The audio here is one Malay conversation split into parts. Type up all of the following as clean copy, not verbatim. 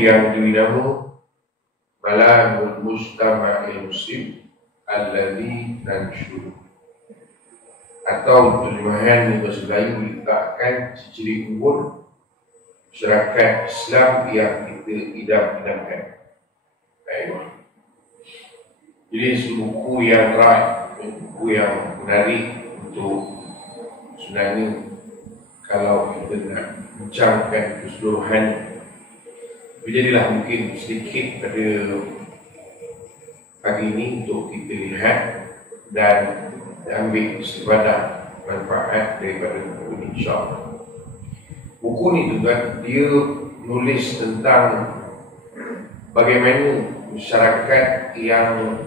yang dinamakan Malahul Mujtama'il Muslim Alladhi Tanshur, atau terjemahan yang bahasa Melayu letakkan ciri umur masyarakat Islam yang kita idam-idamkan. Jadi buku yang right, buku yang menarik untuk sebenarnya kalau kita nak bincangkan keseluruhan. Jadilah mungkin sedikit pada pagi ini untuk kita lihat dan ambil istifadah manfaat daripada buku ini, insyaAllah. Buku ni juga dia menulis tentang bagaimana masyarakat yang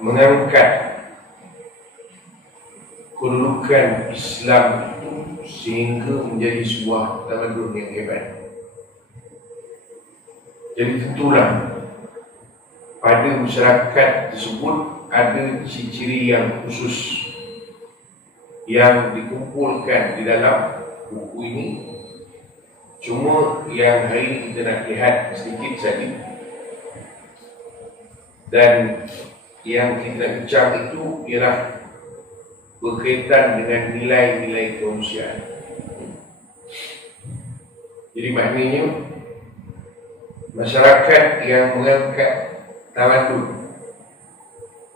mengangkat kedudukan Islam itu sehingga menjadi sebuah tamadun yang hebat. Jadi tentulah pada masyarakat tersebut ada ciri-ciri yang khusus yang dikumpulkan di dalam buku ini. Cuma yang hari ini kita nak lihat sedikit saja, dan yang kita bincang itu ialah berkaitan dengan nilai-nilai kemanusiaan. Jadi maknanya masyarakat yang mengangkat tamadun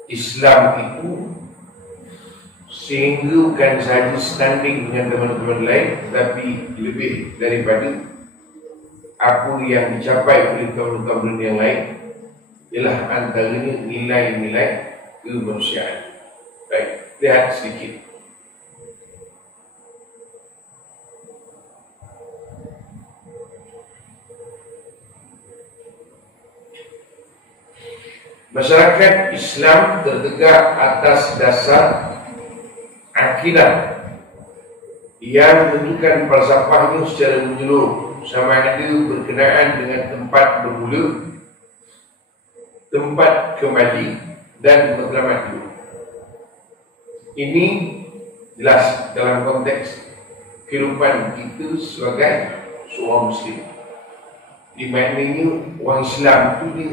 Islam itu sehingga bukan sahaja standing dengan teman-teman lain, tetapi lebih daripada apa yang dicapai oleh teman-teman yang lain ialah antaranya nilai-nilai kemanusiaan. Baik, lihat sedikit. Masyarakat Islam tertegak atas dasar akidah yang menunjukkan falsafahnya secara menyeluruh, sama ada berkenaan dengan tempat bermula, tempat kembali, dan matlamat dulu. Ini jelas dalam konteks kehidupan kita sebagai seorang Muslim. Di maknanya orang Islam itu dia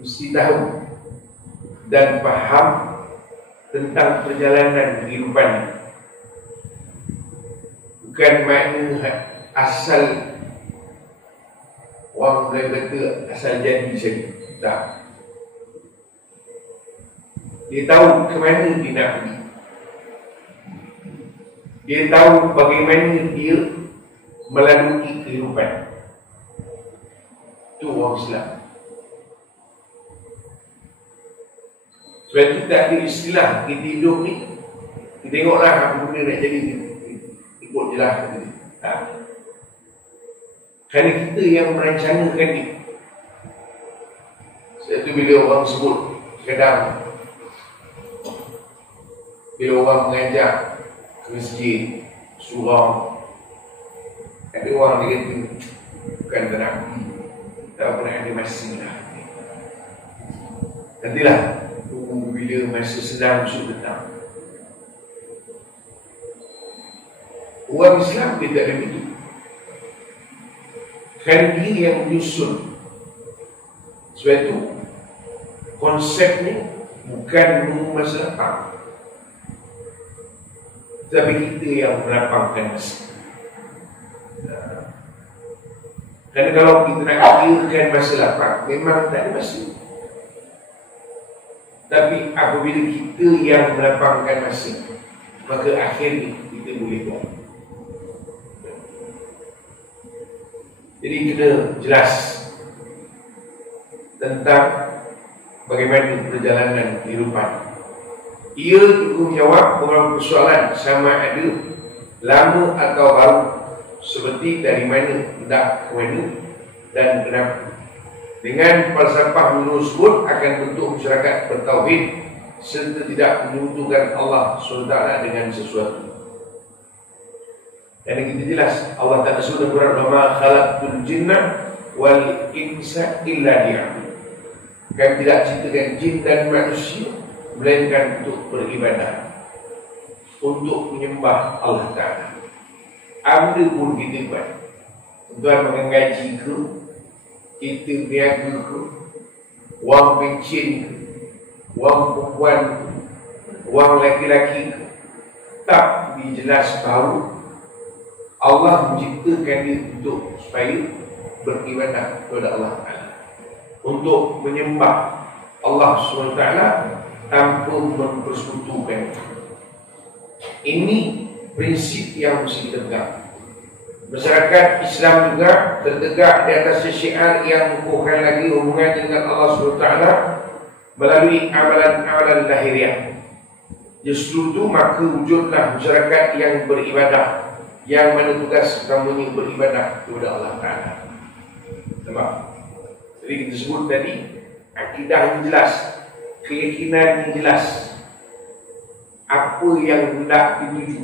mesti tahu dan faham tentang perjalanan kehidupan. Bukan makna asal orang kata asal jadi saja. Tak. Dia tahu ke mana dia nak pergi. Dia tahu bagaimana dia melalui kehidupan. Itu orang Islam. Sebab itu tak ada istilah kita hidup ni, kita tengoklah apa benda nak jadi, ikut je lah. Kerana kita yang merancangkan ni. Sebab itu bila orang sebut, kadang bila orang mengajak ke masjid, surau, ada orang dia kata bukan tak nak pergi, tak pernah ada masa lah. Nantilah bila masa sedang masuk datang. Orang Islam dia tak ada begitu. Kerana dia yang menyusun. Sebab itu konsepnya bukan menunggu masa datang, tapi kita yang melapangkan masa. Kerana kalau kita nak kirakan masa lapang, memang tak ada masa. Tapi apabila kita yang melapangkan masa, maka akhirnya kita boleh buat. Jadi kena jelas tentang bagaimana perjalanan kehidupan. Ia juga menjawab beberapa persoalan sama ada lama atau baru, seperti dari mana, hendak ke mana, dan kenapa. Dengan falsafah menurut tersebut akan bentuk masyarakat bertauhid serta tidak menyekutukan Allah SWT dengan sesuatu. Dan kita jelas Allah Ta'ala sudah berfirman, "Ma khalaqtul jinna wal insa illa liya'budun." Kami tidak ciptakan jin dan manusia melainkan untuk beribadah, untuk menyembah Allah Ta'ala. Apa pun kita buat, tuan mengaji ke, kita berniaga ke, wang pencin ke, wang perempuan ke, wang laki-laki ke, tak dijelas tahu Allah menciptakan dia untuk supaya beribadah kepada Allah Ta'ala, untuk menyembah Allah SWT tanpa mempersekutukan. Ini prinsip yang mesti ditegak. Masyarakat Islam juga tertegak di atas syiar yang mengukuhkan lagi hubungan dengan Allah SWT melalui amalan-amalan lahiriah. Justru itu maka wujudlah masyarakat yang beribadah, yang mana tugas utamanya beribadah kepada Allah Ta'ala. Nampak? Jadi kita sebut tadi, akidah yang jelas, keyakinan yang jelas, apa yang hendak dituju.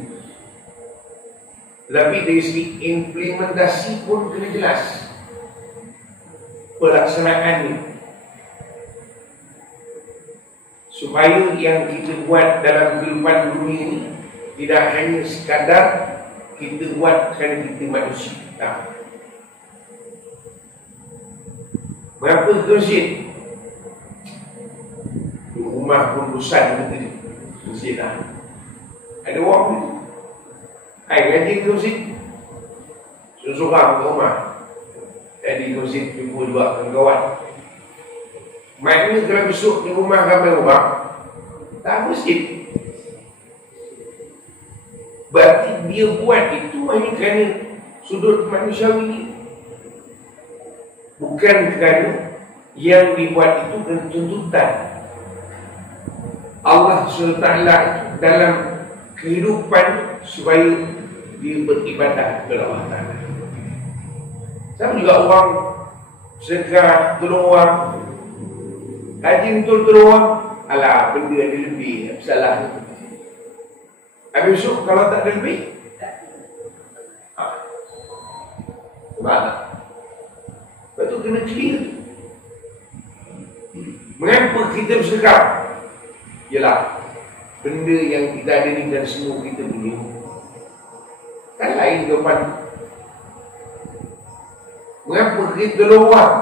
Tapi dari segi implementasi pun kena jelas, pelaksanaannya, supaya yang kita buat dalam kehidupan dunia ini tidak hanya sekadar kita buat kerana kita manusia. Tak. Berapa ke masjid? Rumah pun bosan kita ni. Masjid lah. Ada orang ni. Hai, ngaji ke masjid? Seorang ke rumah. Jadi ke masjid jumpa juga kawan-kawan. Maknanya kalau besok di rumah ramai orang, tak masjid. Berarti dia buat itu hanya kerana sudut manusiawi ini. Bukan kerana yang dibuat itu kena tuntutan Allah SWT dalam kehidupan supaya dia beribadah kepada Allah Ta'ala. Sama juga orang sedekah tolong orang, haji betul tolong orang, alah benda ada lebih, salah. Habis besok kalau tak ada lebih, sebab tak? Sebab tu kena clear. Mengapa kita bersedekah? Ialah benda yang kita ada ni dan semua kita punya. Kan lain jawapan. Mengapa kita tolong orang?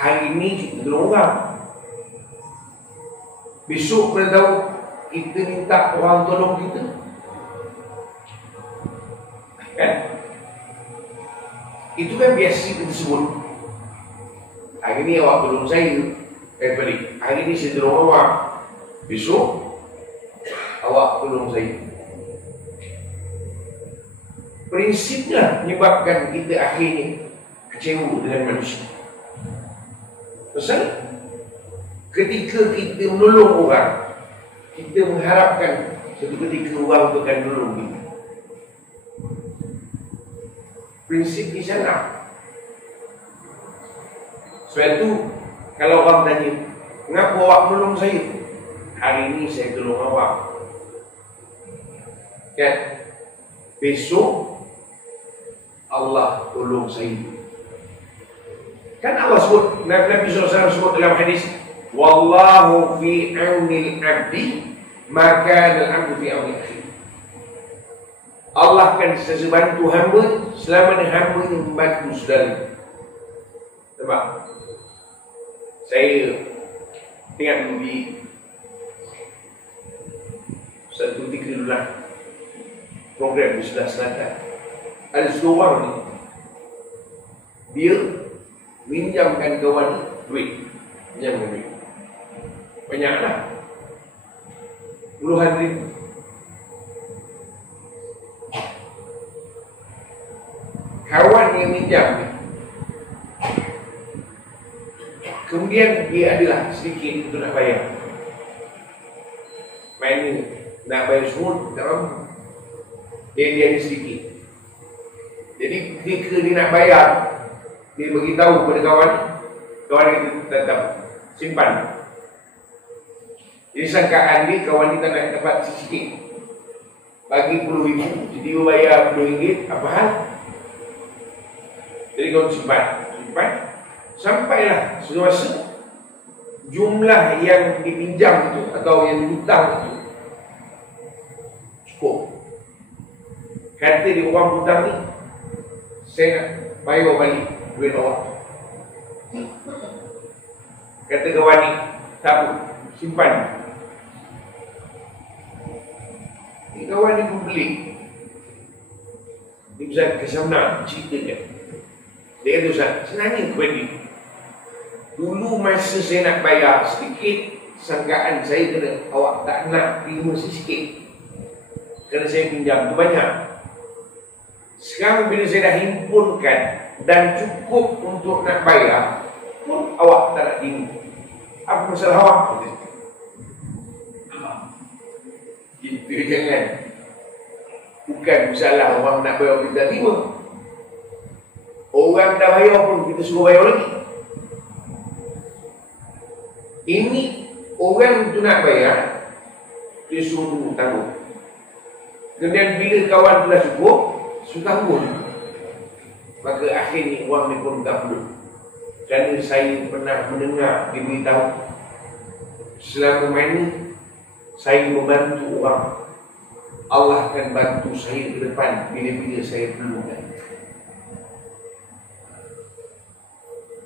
Hari ni kita tolong orang, besok kena tahu kita minta orang tolong kita. Kan? Itu kan biasa kita sebut. Hari ni awak tolong saya, balik. Hari ni saya tolong awak, besok awak tolong saya. Prinsipnya menyebabkan kita akhirnya kecewa dengan manusia. Pasal ketika kita menolong orang, kita mengharapkan satu ketika orang itu akan menolong kita. Prinsip ni salah. Sebab itu kalau orang tanya, kenapa awak menolong saya? Hari ini saya tolong awak. Kan? Besok Allah tolong saya. Kan Allah sebut, Nabi SAW sebut dalam hadis, wallahu fi aunil abdi maka al-abdu fi auni akhi. Allah akan sentiasa bantu hamba selama hamba yang membantu saudara. Sebab saya tengok di satu ketika dulu lah, program di sebelah selatan, ada seorang ni, dia minjamkan kawan duit, minjamkan duit banyaklah, puluhan ribu. Kawan yang minjam ni, kemudian dia adalah sedikit untuk nak bayar. Mana nak bayar semua tak mampu, dia ada sedikit. Jadi ketika dia nak bayar, dia beritahu kepada kawan, kawan itu tetap simpan. Jadi sangkaan dia, kawan kita nak dapat sikit, bagi 10,000, jadi dia bayar RM10, apa hal? Jadi kawan simpan sampailah suatu masa jumlah yang dipinjam itu atau yang dihutang itu cukup. Kata dia orang hutang ni, saya nak bayar balik duit awak. Kata kawan ni, tak apa, simpan. Ni kawan ni pun pelik. Ni Ustaz Kesamna ceritakan. Dia kata, Ustaz, sebenarnya kepada ni, dulu masa saya nak bayar sedikit, sangkaan saya kena awak tak nak terima sikit. Kerana saya pinjam tu banyak. Sekarang bila saya dah himpunkan dan cukup untuk nak bayar, pun awak tak nak terima. Apa masalah awak? Itu jangan. Bukan masalah orang nak bayar kita terima. Orang dah bayar pun kita suruh bayar lagi. Ini orang tu nak bayar, dia suruh tanggung. Kemudian bila kawan tu dah cukup, suruh tanggung. Maka akhirnya orang ni pun tak perlu. Kerana saya pernah mendengar dia beritahu, selama mana saya membantu orang, Allah akan bantu saya ke depan bila-bila saya perlukan.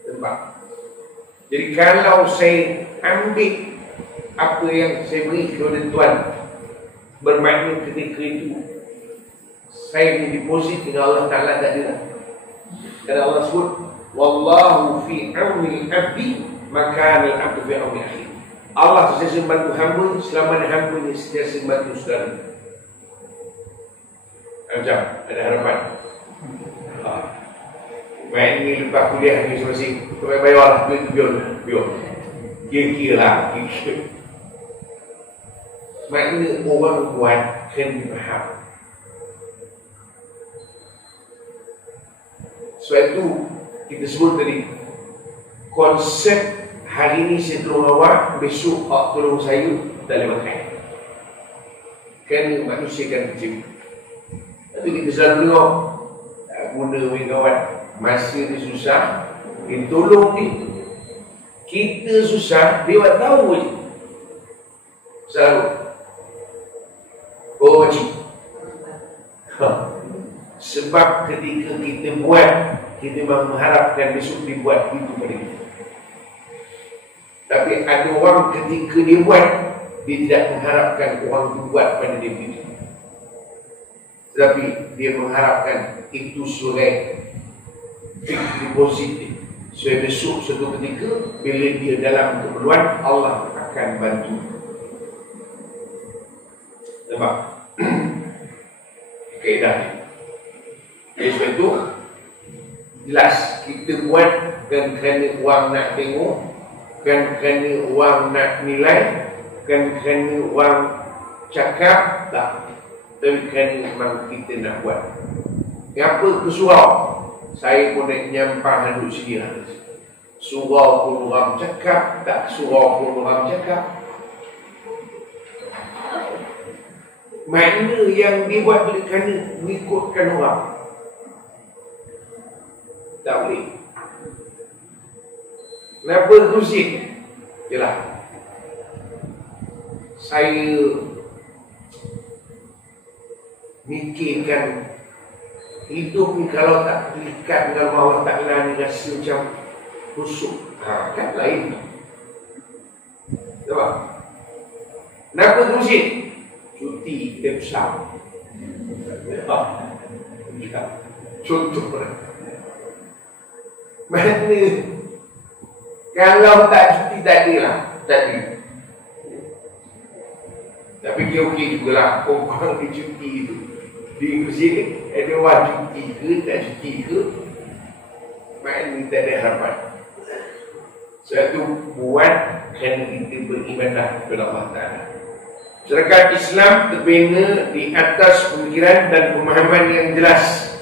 Nampak? Jadi kalau saya ambil apa yang saya beri kepada Tuhan, bermakna ketika itu saya punya deposit dengan Allah Ta'ala tak ada. Dan Allah sebut, wallahu fi auni abdi maka al-abdu fi auni akhi. Allah sentiasa membantu hamba selama hamba ni sentiasa membantu saudara. Macam ada harapan. Main ni lepas kuliah ni masing-masing kau bayar duit biar. Kira-kira lah. Maknanya orang buat kena faham. Sebab itu kita sebut tadi, konsep hari ni saya tolong awak, besok awak tolong saya, tak boleh makan. Kerana manusia kan kecil. Tapi kita selalu tengok, tak guna kawan, masa dia susah, dia tolong dia. Kita susah, dia buat tahu je. Selalu. Oh cik. Sebab ketika kita buat, kita memang mengharapkan besok dibuat itu pada kita. Tapi ada orang ketika dia buat, dia tidak mengharapkan orang itu buat pada dia begitu. Tetapi dia mengharapkan itu sebagai fixed deposit. Supaya besok suatu ketika bila dia dalam keperluan, Allah akan bantu. Nampak? Kaedah ni. Jadi sebab itu jelas kita buat bukan kerana orang nak tengok, bukan kerana orang nak nilai, bukan kerana orang cakap, tak. Tapi kerana memang kita nak buat. Kenapa ke surau? Saya pun nak nyampah duduk sini. Surau pun orang cakap, tak surau pun orang cakap. Makna yang dibuat bila kerana mengikutkan orang, tak boleh. Kenapa terusik? Yalah, saya mikirkan hidup ni kalau tak terikat dengan Allah Ta'ala ni rasa macam busuk. Kan lain. Nampak? Kenapa terusik? Cuti kita besar. Contoh mana kalau tak cuti tak ada lah, tak ada. Tapi dia okey jugalah orang di cuti itu. Di sini ada orang cuti ke tak cuti ke, maknanya tak ada harapan. Sebab itu buat kerana kita beribadah kepada Allah Ta'ala. Masyarakat Islam terbina di atas pemikiran dan pemahaman yang jelas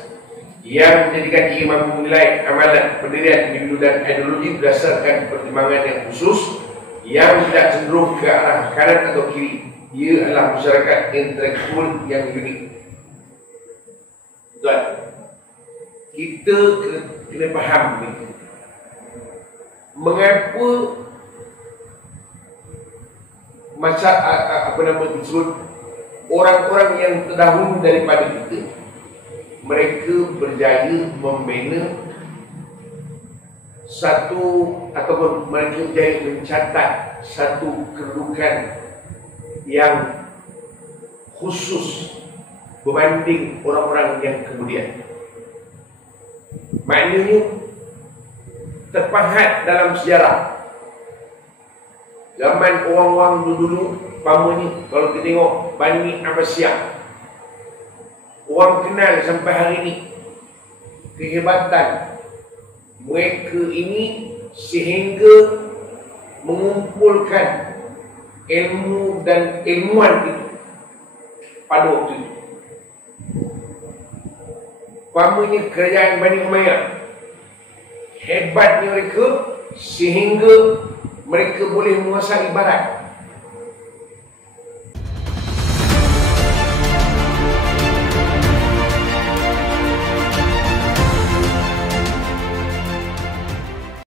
yang menjadikan ia mampu menilai amalan, pendirian, individu dan ideologi berdasarkan pertimbangan yang khusus yang tidak cenderung ke arah kanan atau kiri. Ia adalah masyarakat intelektual yang unik. Tuan, kita kena faham ni, mengapa macam apa nama disebut orang-orang yang terdahulu daripada kita mereka berjaya membina satu, ataupun mereka berjaya mencatat satu kedudukan yang khusus berbanding orang-orang yang kemudian. Maknanya terpahat dalam sejarah zaman orang-orang dulu, umpamanya kalau kita tengok Bani Abbasiyah, orang kenal sampai hari ini kehebatan mereka ini sehingga mengumpulkan ilmu dan ilmuwan itu pada waktu itu. Umpamanya kerajaan Bani Umayyah, hebatnya mereka sehingga mereka boleh menguasai barat.